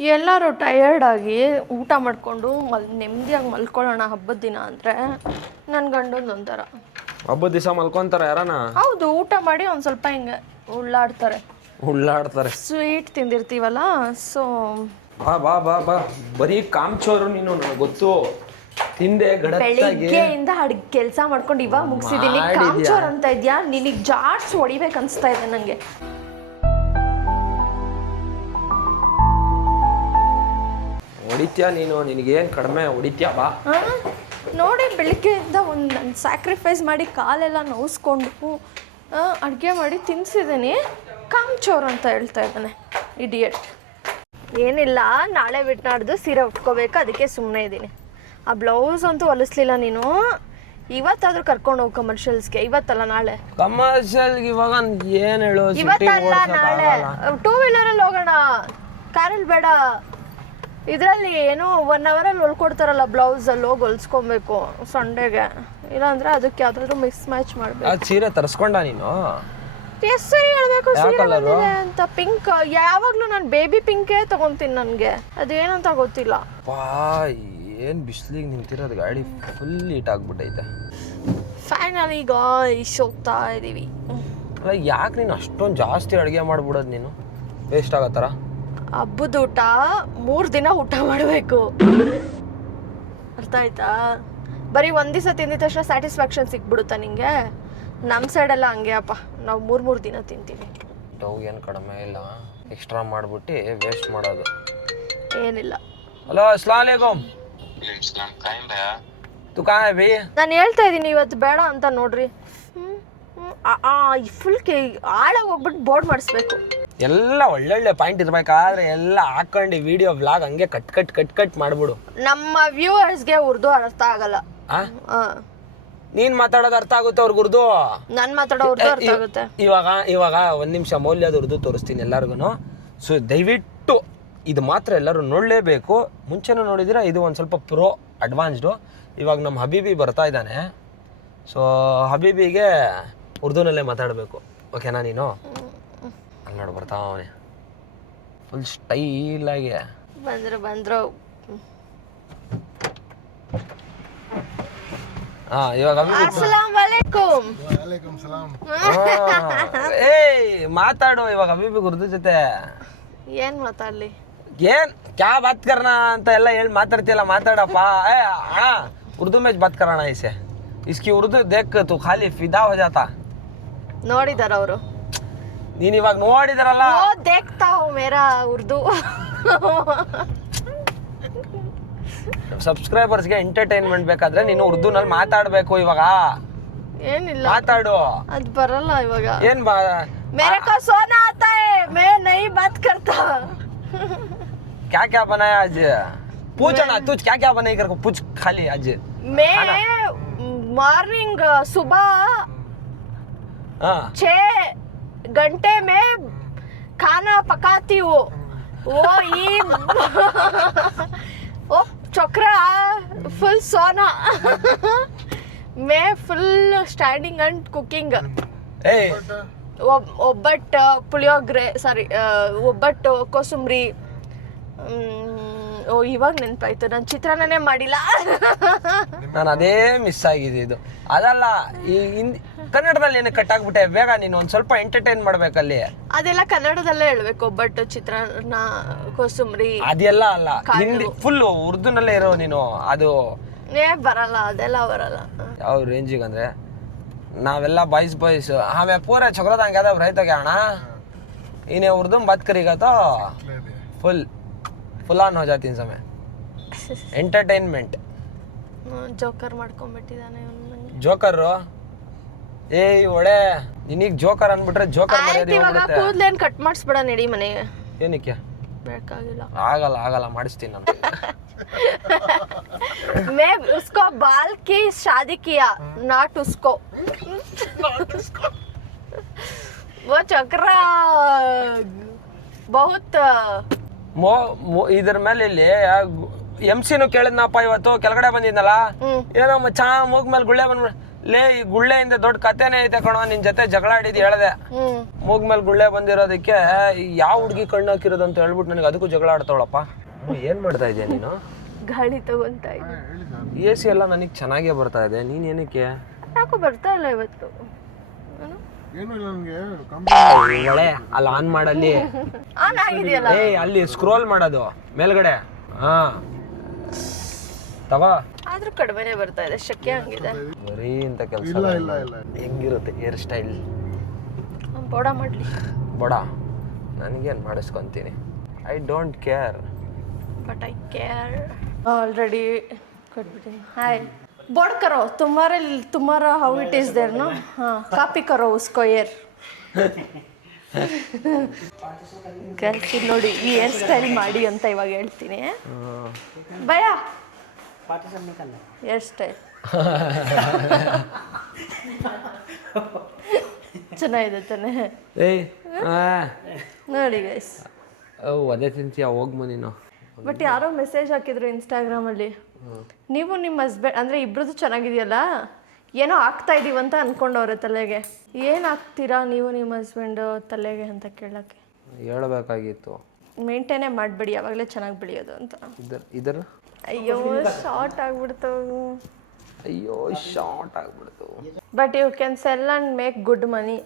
ಎಲ್ಲರೂ ಟಯರ್ಡಾಗಿ ಊಟ ಮಾಡಿಕೊಂಡು ನೆಮ್ಮದಿಯಾಗಿ ಮಲ್ಕೊಳ್ಳೋಣ ಹಬ್ಬದ ದಿನ ಅಂದರೆ ನನ್ನ ಗಂಡಂದು ಒಂಥರ. ಹಬ್ಬದ ದಿವಸ ಮಲ್ಕೊಂತಾರ ಯಾರನ? ಹೌದು, ಊಟ ಮಾಡಿ ಒಂದು ಸ್ವಲ್ಪ ಹಿಂಗೆ ಉಳ್ಳಾಡ್ತಾರೆ. ಸ್ವೀಟ್ ತಿಂದಿರ್ತೀವಲ್ಲ, ಸೊ ಬಾ ಬಾ ಬಾ ಬಾ ಬರೀ ಕಾಮ್ಚೋರು ನೀನು, ನನಗೆ ಗೊತ್ತು. ತಿಂದೆ ಬೆಳಿಗ್ಗೆಯಿಂದ ಅಡ್ಗೆ ಕೆಲಸ ಮಾಡ್ಕೊಂಡು ಇವಾಗ ಮುಗಿಸಿದ್ದೀನಿ. ಕಾಮ್ಚೋರ್ ಅಂತ ಇದೆಯಾ? ನಿನಗೆ ಜಾಡ್ಸ್ ಹೊಡಿಬೇಕು ಅನಿಸ್ತಾ ಇದೆ ನನಗೆ. ಹೊಡಿತ್ಯಾ ನೀನು? ನಿನಗೇನು ಕಡಿಮೆ? ಹೊಡಿತ್ಯಾ ಬಾ. ನೋಡಿ, ಬೆಳಿಗ್ಗೆಯಿಂದ ಒಂದು ನಾನು ಸ್ಯಾಕ್ರಿಫೈಸ್ ಮಾಡಿ ಕಾಲೆಲ್ಲ ನೋಯಿಸ್ಕೊಂಡು ಅಡುಗೆ ಮಾಡಿ ತಿನ್ನಿಸಿದ್ದೀನಿ. ಕಾಮ್ಚೋರ್ ಅಂತ ಹೇಳ್ತಾ ಇದ್ದಾನೆ ಇಡಿಯಟ್. ಏನಿಲ್ಲ, ನಾಳೆ ಬಿಟ್ಟು ನಾಡ್ದು ಸೀರೆ ಉಟ್ಕೋಬೇಕು, ಅದಕ್ಕೆ ಸುಮ್ಮನೆ ಇದ್ದೀನಿ. ಆ ಬ್ಲೌಸ್ ಅಂತೂ ಹೊಲಿಸ್ಲಿಲ್ಲ ನೀನು. ಇವತ್ತಾದ್ರೂ ಕರ್ಕೊಂಡು ಹೋಗಿ ಕಮರ್ಷಿಯಲ್ಸ್ಗೆ. ಇವತ್ತಲ್ಲ ನಾಳೆ. ಕಮರ್ಷಿಯಲ್ಗೆ ಇವಾಗ ಏನು ಹೇಳು? ಇವತ್ತಲ್ಲ ನಾಳೆ. 2 ವೀಲರಲ್ಲಿ ಹೋಗೋಣ, ಕಾರಲ್ಲಿ ಬೇಡ. ಇದರಲ್ಲಿ ಏನೋ 1 ಅವರಲ್ಲಿ ಹೊಲ್ಕೊಡ್ತಾರಲ್ಲ ಬ್ಲೌಸಲ್ಲಿ, ಹೋಗಿ ಹೊಲ್ಸ್ಕೊಬೇಕು ಸಂಡೇಗೆ. ಇಲ್ಲಾಂದ್ರೆ ಅದಕ್ಕೆ ಯಾವ್ದಾದ್ರು ಮಿಕ್ಸ್ ಮ್ಯಾಚ್ ಮಾಡಬೇಕು. ಅದು ಸೀರೆ ತರಿಸ್ಕೊಂಡ ನೀನು? ಎಷ್ಟು ಸರಿ ಹೇಳ್ಬೇಕು ಸೀರೆ ಬಂದಿದೆ ಅಂತ. ಪಿಂಕ್, ಯಾವಾಗಲೂ ನಾನು ಬೇಬಿ ಪಿಂಕೇ ತಗೊಂತೀನಿ. ನನಗೆ ಅದೇನಂತ ಗೊತ್ತಿಲ್ಲ. ಏನು ಬಿಸಿಲಿಗೆ ನಿಂತಿರೋದು, ಗಾಡಿ ಫುಲ್ ಹೀಟ್ ಆಗ್ಬಿಟ್ಟೈತೆ. ಫೈನಲಿ ಗಾಯ್ಸ್ ಹೋಗ್ತಾ ಇದೀವಿ. ಅಲ್ಲ, ಯಾಕೆ ನೀನು ಅಷ್ಟೊಂದು ಜಾಸ್ತಿ ಅಡುಗೆ ಮಾಡ್ಬಿಡೋದು? ನೀನು ವೇಸ್ಟ್ ಆಗತ್ತಾರ? ಹಬ್ಬದ ಊಟ 3 ದಿನ ಊಟ ಮಾಡಬೇಕು, ಅರ್ಥ ಆಯ್ತಾ? ಬರೀ ಒಂದು ದಿವಸ ತಿಂದಿದ ತಕ್ಷಣ ಸ್ಯಾಟಿಸ್ಫ್ಯಾಕ್ಷನ್ ಸಿಕ್ಬಿಡುತ್ತಾ ನಿಂಗೆ? ನಮ್ಮ ಸೈಡೆಲ್ಲ ಹಂಗೆ ಅಪ್ಪ, ನಾವು 3 ದಿನ ತಿಂತೀವಿ. ಡವ್ ಏನು ಕಡಿಮೆ ಇಲ್ಲ, ಎಕ್ಸ್ಟ್ರಾ ಮಾಡ್ಬಿಟ್ಟು ವೇಸ್ಟ್ ಮಾಡೋದು ಏನಿಲ್ಲ. ಹಲೋ, ಅಸ್ಸಲಾಮ್ ಅಲೈಕುಮ್. ತು ಕहाँ है ಭೈ? ನಾನು ಹೇಳ್ತಾ ಇದ್ದೀನಿ ಇವತ್ತು ಬೇಡ ಅಂತ. ನೋಡ್ರಿ, ಫುಲ್ ಆಳಾಗಿ ಹೋಗ್ಬಿಟ್ಟು ಬೋರ್ಡ್ ಮಾಡಿಸ್ಬೇಕು. ಎಲ್ಲ ಒಳ್ಳೊಳ್ಳೆ ಪಾಯಿಂಟ್ ಇರ್ಬೇಕಾದ್ರೆ ಎಲ್ಲ ಹಾಕೊಂಡು ವಿಡಿಯೋ ವ್ಲಾಗ್ ಹಂಗೆ ಕಟ್ ಮಾಡ್ಬಿಡು. ನಮ್ಮ ವ್ಯೂವರ್ಸ್ಗೆ ಉರ್ದು ಅರ್ಥ ಆಗಲ್ಲ. ನೀನ್ ಮಾತಾಡೋದು ಅರ್ಥ ಆಗುತ್ತೆ ಅವ್ರಿಗೆ ಉರ್ದು. ನಾನು ಮಾತಾಡೋ ಉರ್ದು ಅರ್ಥ ಆಗುತ್ತೆ. ಇವಾಗ 1 ನಿಮಿಷ ಮೌಲ್ಯದ ಉರ್ದು ತೋರಿಸ್ತೀನಿ ಎಲ್ಲರಿಗೂ. ಸೊ ದಯವಿಟ್ಟು ಇದು ಮಾತ್ರ ಎಲ್ಲರೂ ನೋಡಲೇಬೇಕು. ಮುಂಚೆನೂ ನೋಡಿದಿರ, ಇದು ಒಂದು ಸ್ವಲ್ಪ ಪ್ರೋ ಅಡ್ವಾನ್ಸ್ಡು. ಇವಾಗ ನಮ್ಮ ಹಬೀಬಿ ಬರ್ತಾ ಇದ್ದಾನೆ. ಸೊ ಹಬೀಬಿಗೆ ಉರ್ದುನಲ್ಲೇ ಮಾತಾಡಬೇಕು, ಓಕೆನಾ? ನೀನು ಅಲ್ಲಿ ನೋಡಿ ಬರ್ತಾವನೆ ಫುಲ್ ಸ್ಟೈಲಾಗಿ. ಬಂದ್ರು. ಇವಾಗ ಅಸ್ಸಲಾಮ್ ಅಲೈಕುಮ್. ವಾಲೇಕುಮ್ ಸಲಾಮ್. ಮಾತಾಡು ಇವಾಗ ಹಬೀಬಿ ಉರ್ದು ಜೊತೆ. ಏನ್ ಮಾತಾಡ್ಲಿ? ಏನ್ ಕ್ಯಾ ಬಾತ್ ಕರ್ನಾ ಅಂತ ಎಲ್ಲ ಹೇಳಿ ಮಾತಾಡ್ತಿಯಲ್ಲ, ಮಾತಾಡಪ್ಪ. ಅಣ್ಣ ಉರ್ದು ಮೇಚ್ ಬಾತ್ ಕರೋಣ ಇಸೆ. ಇಸ್ಕಿ ಉರ್ದು ದೇಖ್ ತು ಖಾಲಿ ಫಿದಾ ಹೋ ಜಾತಾ. ನೋಡಿದಾರ ಅವರು? ನೀನ್ ಇವಾಗ ನೋಡಿದಾರಲ್ಲ. ದೇಖ್ತಾ ಹೋ ಮೇರಾ ಉರ್ದು. ಸಬ್ಸ್ಕ್ರೈಬರ್ಸ್ಗೆ ಎಂಟರ್ಟೈನ್ಮೆಂಟ್ ಬೇಕಾದ್ರೆ ನೀನು ಉರ್ದುನಲ್ಲಿ ಮಾತಾಡ್ಬೇಕು. ಇವಾಗ ಏನಿಲ್ಲ, ಮಾತಾಡು. ಅದ್ ಬರಲ್ಲ ಇವಾಗ. ಏನ್ मेरे को सोना आता है, मैं नहीं बात करता. क्या बनाया आज? पूछ ना, तुझ क्या बनाई कर पूछ खाली आज. मैं मॉर्निंग सुबह 6 घंटे में खाना पकाती हूँ. वो चोकरा फुल सोना. मैं फुल स्टैंडिंग एंड कुकिंग. ಒಬ್ಬಟ್ಟು, ಪುಳಿಯೋಗರೆ, ಒಬ್ಬಟ್ಟು, ಕೋಸಂಬರಿ. ಇವಾಗ ನೆನಪಾಯ್ತು, ನಾನು ಚಿತ್ರಾನ್ನನೇ ಮಾಡಿಲ್ಲ. ನಾನು ಅದೇ ಮಿಸ್ ಆಗಿದೆ. ಇದು ಅದಲ್ಲ, ಈ ಕನ್ನಡದಲ್ಲಿ ಏನು ಕಟ್ಟಾಗ್ಬಿಟ್ಟೆ. ಬೇಗ ನೀನು ಒಂದು ಸ್ವಲ್ಪ ಎಂಟರ್ಟೈನ್ ಮಾಡ್ಬೇಕಲ್ಲಿ. ಅದೆಲ್ಲ ಕನ್ನಡದಲ್ಲೇ ಹೇಳ್ಬೇಕು. ಒಬ್ಬಟ್ಟು, ಚಿತ್ರಾನ್ನ, ಕೋಸಂಬರಿ ಅದೆಲ್ಲ ಅಲ್ಲ, ಹಿಂದಿ ಫುಲ್ ಉರ್ದುನಲ್ಲೇ ಇರೋ ನೀನು. ಅದು ಬರಲ್ಲ, ಅದೆಲ್ಲ ಬರಲ್ಲ. ಯಾವ ರೇಂಜಿಗೆ ಅಂದ್ರೆ, ನಾವೆಲ್ಲ ಬಾಯ್स हमें पूरे छोकरा तंग कहता रहे तो क्या ना इन्हें उर्दू में बात करेगा तो फुल ऑन हो जाती इन समय. ಎಂಟರ್ಟೈನ್ಮೆಂಟ್. ಜೋಕರ್ ಮಾಡ್ಕೊಂಡ್ಬಿಟ್ಟಿದ್ದಾನೆ ಜೋಕರ್. ಒಳ್ಳೆ ನಿನಗೆ ಜೋಕರ್ ಅನ್ಬಿಟ್ರೆ ಜೋಕರ್ ಕೂದ್ಲೇನ್ ಕಟ್ ಮಾಡಿಸ್ಬೇಡ, ನಡಿ ಮನೆಗೆ. ಏನಕ್ಕೆ ಬೇಕಾಗಿಲ್ಲ? ಆಗಲ್ಲ ಮಾಡಿಸ್ತೀನಿ ನಾನು. मैं उसको बाल की शादी किया, नॉट उसको. वो चक्रा बहुत ಇದ್ರ ಮೇಲೆ ಇಲ್ಲಿ MC ಕೇಳಿದ್ನಪ್ಪ ಇವತ್ತು. ಕೆಳಗಡೆ ಬಂದಿದ್ನಲ್ಲ, ಏನೋ ಮಚ್ಚ ಮೂಗ್ ಮೇಲೆ ಗುಳ್ಳೆ ಬಂದ್ಬಿಡ. ಲೇ ಈ ಗುಳ್ಳೆಯಿಂದ ದೊಡ್ಡ ಕತೆನೇ ಐತೆ ಕಣೋ, ನಿನ್ ಜೊತೆ ಜಗಳ ಆಡಿದ್ ಹೇಳ್ದೆ. ಮೂಗ್ ಮೇಲೆ ಗುಳ್ಳೆ ಬಂದಿರೋದಕ್ಕೆ ಯಾವ ಹುಡುಗಿ ಕಣ್ಣು ಹಾಕಿರೋದು ಅಂತ ಹೇಳ್ಬಿಟ್ಟು ನನಗೆ ಅದಕ್ಕೂ ಜಗಳ ಆಡ್ತಾವಳಪ್ಪ. ಏನ್ ಮಾಡ್ತಾ ಇದೀಯ ನೀನು? ಗಾಳಿ ತಗೊಂತ AC ಎಲ್ಲ ನನಗೆ ಚೆನ್ನಾಗೇ ಬರ್ತಾ ಇದೆ, ನೀನ್ ಏನಕ್ಕೆ? ಯಾಕೋ ಬರ್ತಾ ಇಲ್ಲ ಇವತ್ತು. ಒಳ್ಳೆ ಅಲ್ಲಿ ಆನ್ ಮಾಡಲ್ಲಿ ಆನ್ ಆಗಿದೆಯಲ್ಲ. ಅಲ್ಲಿ ಸ್ಕ್ರೋಲ್ ಮಾಡೋದು ಮೇಲ್ಗಡೆ. ಹಾ ತಗೋ. ಆದ್ರೂ ಕಡಿಮೆನೆ ಬರ್ತಾ ಇದೆ, ಶಕ್ಯ ಹಂಗಿದೆ. ಬರೀ ಇಂಥ ಕೆಲಸ ಹೆಂಗಿರುತ್ತೆ ಹೇರ್ ಸ್ಟೈಲ್? ಬೋಡ ಮಾಡ್ಲಿ ಬಡ, ನನಗೇನು ಮಾಡಿಸ್ಕೊಂತೀನಿ. I don't care but I care. Already ಕೊಟ್ಬಿಟ್ಟಿನಿ. ಹಾಯ್ बोर्ड करो तुम्हारा how it is there no. हाँ कॉपी करो उसको यार. ಗರ್ಲ್ಸ್ ನೋಡಿ ಈ ಹೇರ್ ಸ್ಟೈಲ್ ಮಾಡಿ ಅಂತ ಇವಾಗ ಹೇಳ್ತೀನಿ. ಭಯ ಹೇರ್ ಸ್ಟೈಲ್ ಚೆನ್ನಾಗಿದೆ ತಾನೆ? ನೋಡಿ ಗೈಸ್, ಅದೇ ತಿಂತೀಯ ಹೋಗ್ಮ ನೀನು. ಬಟ್ ಯಾರೋ ಮೆಸೇಜ್ ಹಾಕಿದ್ರು ಇನ್ಸ್ಟಾಗ್ರಾಮಲ್ಲಿ, ನೀವು ನಿಮ್ಮ ಹಸ್ಬೆಂಡ್ ಅಂದರೆ ಇಬ್ರದ್ದು ಚೆನ್ನಾಗಿದೆಯಲ್ಲ, ಏನೋ ಆಗ್ತಾ ಇದೀವಂತ ಅನ್ಕೊಂಡವ್ರೆ ತಲೆಗೆ. ಏನು ಆಗ್ತೀರಾ ನೀವು ನಿಮ್ಮ ಹಸ್ಬೆಂಡ್ ತಲೆಗೆ ಅಂತ ಕೇಳೋಕ್ಕೆ ಹೇಳಬೇಕಾಗಿತ್ತು. ಮೇಂಟೈನೇ ಮಾಡಬೇಡಿ, ಯಾವಾಗಲೇ ಚೆನ್ನಾಗಿ ಬೆಳೆಯೋದು ಅಂತ. ಇದರ ಅಯ್ಯೋ ಶಾರ್ಟ್ ಆಗ್ಬಿಡ್ತು. But you can sell and make good money.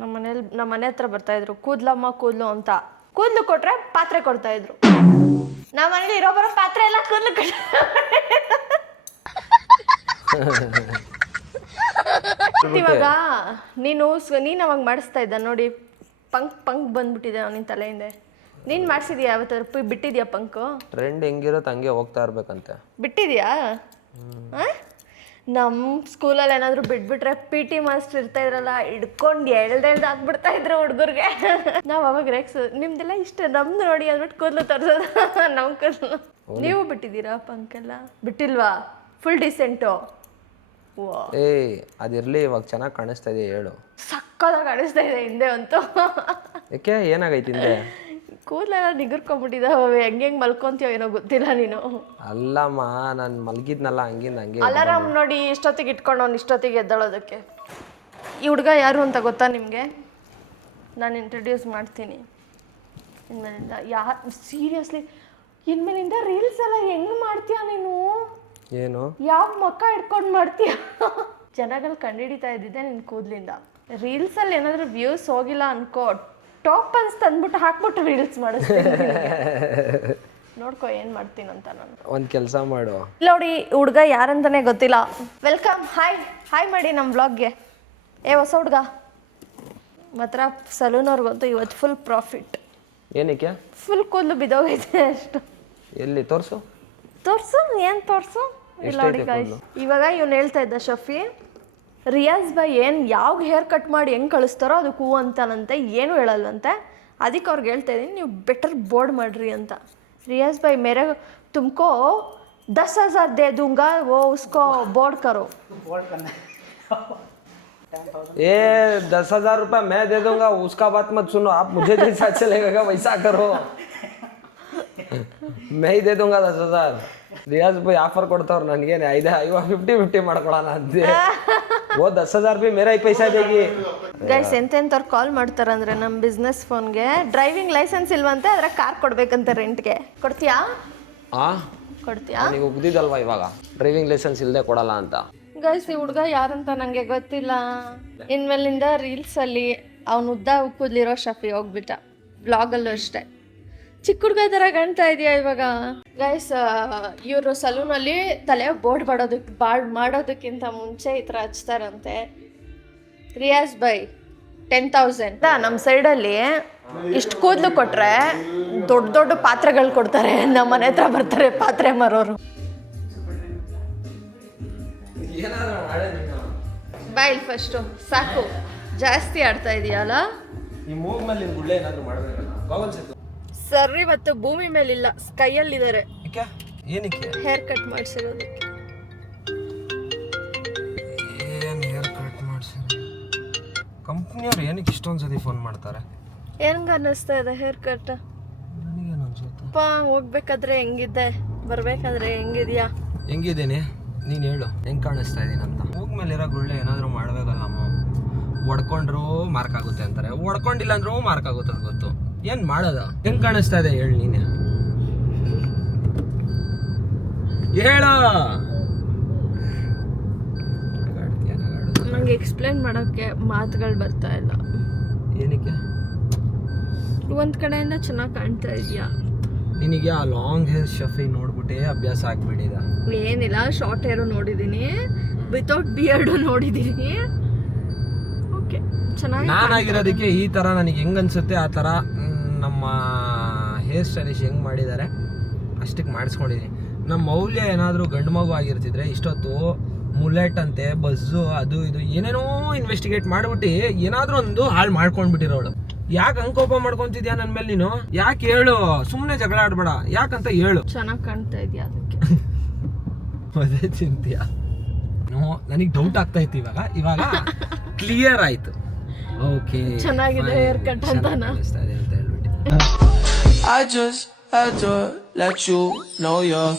ನಮ್ಮ ಮನೆ ಹತ್ರ ಬರ್ತಾಯಿದ್ರು, ಕೂದ್ಲಮ್ಮ ಕೂದಲು ಅಂತ. ಕೂದಲು ಕೊಟ್ಟರೆ ಪಾತ್ರೆ ಕೊಡ್ತಾಯಿದ್ರು. ನಮ್ಮ ಮನೇಲಿ ಇರೋ ಬರೋ ಪಾತ್ರೆ ಎಲ್ಲ ಕೂದಲು ಇವಾಗ ನೀನು ಅವಾಗ ಮಾಡಿಸ್ತಾ ಇದ್ದ ನೋಡಿ, ಪಂಕ್ ಬಂದ್ಬಿಟ್ಟಿದೆ ಅವನಿನ ತಲೆಯಿಂದ. ನೀನು ಮಾಡಿಸಿದ್ಯಾ ಯಾವತ್ತಾದ್ರು? ಬಿಟ್ಟಿದ್ಯಾ ಪಂಕು? ಟ್ರೆಂಡ್ ಹೆಂಗಿರುತ್ತೆ ಹಂಗೆ ಹೋಗ್ತಾ ಇರ್ಬೇಕಂತೆ. ಬಿಟ್ಟಿದ್ಯಾ? ನಮ್ಮ ಸ್ಕೂಲಲ್ಲಿ ಏನಾದರೂ ಬಿಟ್ಬಿಟ್ರೆ PT ಮಾಸ್ಟರ್ ಇರ್ತಾ ಇದ್ರಲ್ಲ, ಹಿಡ್ಕೊಂಡು ಎಳ್ದು ಹಾಕ್ಬಿಡ್ತಾ ಇದ್ರು ಹುಡುಗರಿಗೆ. ನಾವು ಅವಾಗ ರೇಕ್ಸ್, ನಿಮ್ದೆಲ್ಲ ಇಷ್ಟ, ನಮ್ದು ನೋಡಿ ಅಂದ್ಬಿಟ್ಟು ಕೂದಲು ತೋರಿಸೋದು ನಮ್ಮ ಕೂದಲು. ನೀವು ಬಿಟ್ಟಿದ್ದೀರಾ ಪಂಕೆಲ್ಲ? ಬಿಟ್ಟಿಲ್ವಾ? Full decent. ಅದಿರ್ಲಿ, ಇವಾಗ ಚೆನ್ನಾಗಿ ಕಾಣಿಸ್ತಾ ಇದೆ ಹೇಳು. ಸಕ್ಕದಾಗಿ ಕಾಣಿಸ್ತಾ ಇದೆ ಹಿಂದೆ ಅಂತೂ. ಯಾಕೆ ಏನಾಗೈತಿ ಹಿಂದೆ? ಕೂದಲೆಲ್ಲ ನಿಗರ್ಕೊಂಡ್ಬಿಟ್ಟಿದ್ದಾವೆ. ಹೆಂಗೆ ಮಲ್ಕೊಂತೀಯೋ ಏನೋ ಗೊತ್ತಿಲ್ಲ ನೀನು. ಅಲ್ಲಮ್ಮ, ನಾನು ಮಲಗಿದ್ನಲ್ಲ ಹಂಗಿಂದ ಹಂಗೆ. ಅಲಾರಾಮ್ ನೋಡಿ ಇಷ್ಟೊತ್ತಿಗೆ ಇಟ್ಕೊಂಡು ಅವ್ನು ಇಷ್ಟೊತ್ತಿಗೆ ಎದ್ದಳೋದಕ್ಕೆ. ಈ ಹುಡುಗ ಯಾರು ಅಂತ ಗೊತ್ತಾ ನಿಮಗೆ? ನಾನು ಇಂಟ್ರಡ್ಯೂಸ್ ಮಾಡ್ತೀನಿ ಇನ್ಮೇಲಿಂದ. ಸೀರಿಯಸ್ಲಿ ಇನ್ಮೇಲಿಂದ ರೀಲ್ಸ್ ಎಲ್ಲ ಹೆಂಗೆ ಮಾಡ್ತೀಯ ನೀನು? ಏನು ಯಾವ ಮಕ್ಕ ಹಿಡ್ಕೊಂಡು ಮಾಡ್ತೀಯ? ಜನಗಳು ಕಂಡುಹಿಡಿತಾ ಇದ್ದಿದ್ದೆ ನಿನ್ನ ಕೂದಲಿಂದ. ರೀಲ್ಸಲ್ಲಿ ಏನಾದರೂ ವ್ಯೂಸ್ ಹೋಗಿಲ್ಲ ಅನ್ಕೋ, ಟಾಪ್ ಅನ್ಸ್ ತಂದ್ಬಿಟ್ಟು ಹಾಕ್ಬಿಟ್ಟು ರೀಲ್ಸ್ ಮಾಡಿಸ್ತೀನಿ. ನೋಡ್ಕೊ ಏನು ಮಾಡ್ತೀನಂತ ನಾನು. ಒಂದು ಕೆಲಸ ಮಾಡು. ಇಲ್ಲ ನೋಡಿ, ಹುಡುಗ ಯಾರಂತಾನೆ ಗೊತ್ತಿಲ್ಲ. ವೆಲ್ಕಮ್, ಹಾಯ್ ಮಾಡಿ ನಮ್ಮ ವ್ಲಾಗ್ಗೆ. ಹೊಸ ಹುಡುಗ ಮಾತ್ರ ಸಲೂನವ್ರಿಗಂತೂ ಇವತ್ತು ಫುಲ್ ಪ್ರಾಫಿಟ್. ಏನಕ್ಕೆ? ಫುಲ್ ಕೂದಲು ಬಿದ್ದೋಗೈತೆ ಅಷ್ಟು. ಎಲ್ಲಿ ತೋರಿಸು ಏನು ತೋರಿಸು? ಇಲ್ಲ ನೋಡಿ ಗಾಯ್ಸ್, ಇವಾಗ ಇವ್ನು ಹೇಳ್ತಾ ಇದ್ದ ಶಫಿ, ರಿಯಾಜ್ ಬಾಯ್ ಯಾವ ಹೇರ್ ಕಟ್ ಮಾಡಿ ಹೆಂಗೆ ಕಳಿಸ್ತಾರೋ ಅದಕ್ಕೆ ಹೂ ಅಂತಾನಂತೆ, ಏನೂ ಹೇಳಲ್ವಂತೆ. ಅದಕ್ಕೆ ಅವ್ರಿಗೆ ಹೇಳ್ತಾ ಇದ್ದೀನಿ, ನೀವು ಬೆಟರ್ ಬೋರ್ಡ್ ಮಾಡ್ರಿ ಅಂತ. रियाज भाई मेरे तुमको 10,000 दे दूंगा, वो उसको बोर्ड करो. ये 10,000 रुपये मैं दे दूंगा, उसका बात मत सुनो आप, मुझे जैसा चलेगा वैसा करो. मैं ही दे दूंगा 10,000. रियाज भाई ಆಫರ್ ಕೊಡ್ತಾವ್ರು ನನಗೆ 50-50 ಮಾಡ್ಕೊಳ್ಳೋಣ ಅಂತೆ. वो 10,000 भी मेरा ही पैसा देगी. ಗೈಸ್, ಎಂತೆಂಥವ್ರು ಕಾಲ್ ಮಾಡ್ತಾರಂದ್ರೆ ನಮ್ಮ ಬಿಸ್ನೆಸ್ ಫೋನ್ಗೆ ಡ್ರೈವಿಂಗ್ ಲೈಸೆನ್ಸ್ ಇಲ್ವಂತೆ, ಅದ್ರ ಕಾರ್ ಕೊಡ್ಬೇಕಂತೆ ರೆಂಟ್ಗೆ. ಕೊಡ್ತೀಯಾ? ಕೊಡ್ತೀಯಾ? ನೀವು ಉಗ್ದಿದಲ್ವಾ ಇವಾಗ ಡ್ರೈವಿಂಗ್ ಲೈಸೆನ್ಸ್ ಇಲ್ಲದೆ ಕೊಡಲ್ಲ ಅಂತ. ಗೈಸ್, ಈ ಹುಡುಗ ಯಾರಂತ ನನಗೆ ಗೊತ್ತಿಲ್ಲ. ಇನ್ಮೇಲಿಂದ ರೀಲ್ಸಲ್ಲಿ ಅವನು ಉದ್ದ ಕೂದಲಿರೋ ಶಫಿ ಹೋಗ್ಬಿಟ್ಟ. ಬ್ಲಾಗಲ್ಲೂ ಅಷ್ಟೇ ಚಿಕ್ಕ ಹುಡುಗ ಥರ ಕಾಣ್ತಾ ಇದೆಯಾ ಇವಾಗ. ಗೈಸ್, ಇವರು ಸಲೂನಲ್ಲಿ ತಲೆ ಬೋರ್ಡ್ ಮಾಡೋದಕ್ಕಿಂತ ಮುಂಚೆ ಈ ಥರ ಹಚ್ತಾರಂತೆ. ರಿಯಾಜ್ ಬೈ 10,000. ನಮ್ಮ ಸೈಡಲ್ಲಿ ಇಷ್ಟು ಕೂದಲು ಕೊಟ್ಟರೆ ದೊಡ್ಡ ದೊಡ್ಡ ಪಾತ್ರೆಗಳು ಕೊಡ್ತಾರೆ. ನಮ್ಮ ಮನೆ ಹತ್ರ ಬರ್ತಾರೆ ಪಾತ್ರೆ ಮಾರೋರು. ಬಾಯ್ ಫಸ್ಟು ಸಾಕು, ಜಾಸ್ತಿ ಆಡ್ತಾ ಇದೆಯಲ್ಲ. ಸರ್ ಇವತ್ತು ಭೂಮಿ ಮೇಲಿಲ್ಲ, ಸ್ಕೈಯಲ್ಲಿದ್ದಾರೆ. ಏನಕ್ಕೆ ಹೇರ್ ಕಟ್ ಮಾಡಿಸಿರೋದಕ್ಕೆ. ಕಂಪ್ನಿಯವ್ರು ಏನಕ್ಕೆ ಇಷ್ಟೊಂದು ಸತಿ ಫೋನ್ ಮಾಡ್ತಾರೆ? ಹೆಂಗ ಅನ್ನಿಸ್ತಾ ಇದೆ ಹೇರ್ ಕಟ್? ಹೋಗ್ಬೇಕಾದ್ರೆ ಹೆಂಗಿದ್ದೆ, ಬರ್ಬೇಕಾದ್ರೆ ಹೆಂಗಿದ್ಯಾ? ಹೆಂಗಿದ್ದೀನಿ ನೀನು ಹೇಳು, ಹೆಂಗೆ ಕಾಣಿಸ್ತಾ ಇದ್ದೀನಿ ಅಂತ. ಹೋಗಿ ಮೇಲೆ ಇರೋ ಗುಳ್ಳೆ ಏನಾದರೂ ಮಾಡಬೇಕಲ್ಲಮ್ಮ. ಹೊಡ್ಕೊಂಡ್ರು ಮಾರ್ಕ್ ಆಗುತ್ತೆ ಅಂತಾರೆ, ಹೊಡ್ಕೊಂಡಿಲ್ಲ ಅಂದ್ರೂ ಮಾರ್ಕ್ ಆಗುತ್ತೆ ಅಂತ ಗೊತ್ತು. ಏನು ಮಾಡೋದು? ಹೆಂಗೆ ಕಾಣಿಸ್ತಾ ಇದೆ ಹೇಳಿ ನೀನೆ, ಹೇಳ. ನಂಗೆ ಎಕ್ಸ್ಪ್ಲೇನ್ ಮಾಡೋಕ್ಕೆ ಮಾತುಗಳು ಬರ್ತಾ ಇಲ್ಲ. ಏನಕ್ಕೆ? ಒಂದು ಕಡೆಯಿಂದ ಚೆನ್ನಾಗಿ ಕಾಣ್ತಾ ಇದೆಯಾ? ನಿನಗೆ ಆ ಲಾಂಗ್ ಹೇರ್ ಶಫಿ ನೋಡ್ಬಿಟ್ಟೆ ಅಭ್ಯಾಸ ಆಗ್ಬಿಟ್ಟಿದ. ಏನಿಲ್ಲ, ಶಾರ್ಟ್ ಹೇರು ನೋಡಿದ್ದೀನಿ, ವಿತೌಟ್ ಬಿಯರ್ಡು ನೋಡಿದ್ದೀನಿ. ಓಕೆ, ಚೆನ್ನಾಗಿ ನಾನಾಗಿರೋದಕ್ಕೆ ಈ ಥರ ನನಗೆ ಹೆಂಗೆ ಅನ್ಸುತ್ತೆ ಆ ಥರ ನಮ್ಮ ಹೇರ್ ಸ್ಟೈಲಿಶ್ ಹೆಂಗೆ ಮಾಡಿದ್ದಾರೆ ಅಷ್ಟಕ್ಕೆ ಮಾಡಿಸ್ಕೊಂಡಿದ್ದೀನಿ. ನಮ್ಮ ಮೌಲ್ಯ ಏನಾದರೂ ಗಂಡು ಮಗು ಆಗಿರ್ತಿದ್ರೆ ಇಷ್ಟೊತ್ತು ಮುಲೆಟ್ ಅಂತೆ, ಬಸ್ಸು, ಅದು ಇದು ಏನೇನೋ ಇನ್ವೆಸ್ಟಿಗೇಟ್ ಮಾಡಿಬಿಟ್ಟು ಏನಾದರೂ ಒಂದು ಹಾಳು ಮಾಡ್ಕೊಂಡ್ಬಿಟ್ಟಿರೋಳು. ಯಾಕೆ ಅಂಕೋಪ ಮಾಡ್ಕೊಂತಿದ್ಯಾ ನನ್ನ ಮೇಲೆ ನೀನು? ಯಾಕೆ ಹೇಳು, ಸುಮ್ಮನೆ ಜಗಳ ಆಡ್ಬೇಡ, ಯಾಕಂತ ಹೇಳು. ಚೆನ್ನಾಗಿ ಕಾಣ್ತಾ ಇದೆಯಾ ಅದಕ್ಕೆ? ಅದೇ ಚಿಂತ್ಯ. ನನಗೆ ಡೌಟ್ ಆಗ್ತಾ ಇತ್ತು, ಇವಾಗ ಕ್ಲಿಯರ್ ಆಯ್ತು. ಓಕೆ, ಚೆನ್ನಾಗಿದೆ ಹೇರ್ ಕಟ್ ಅಂತಾನ? ಅಂತ ಹೇಳ್ಬಿಟ್ಟು I just had to let you know you're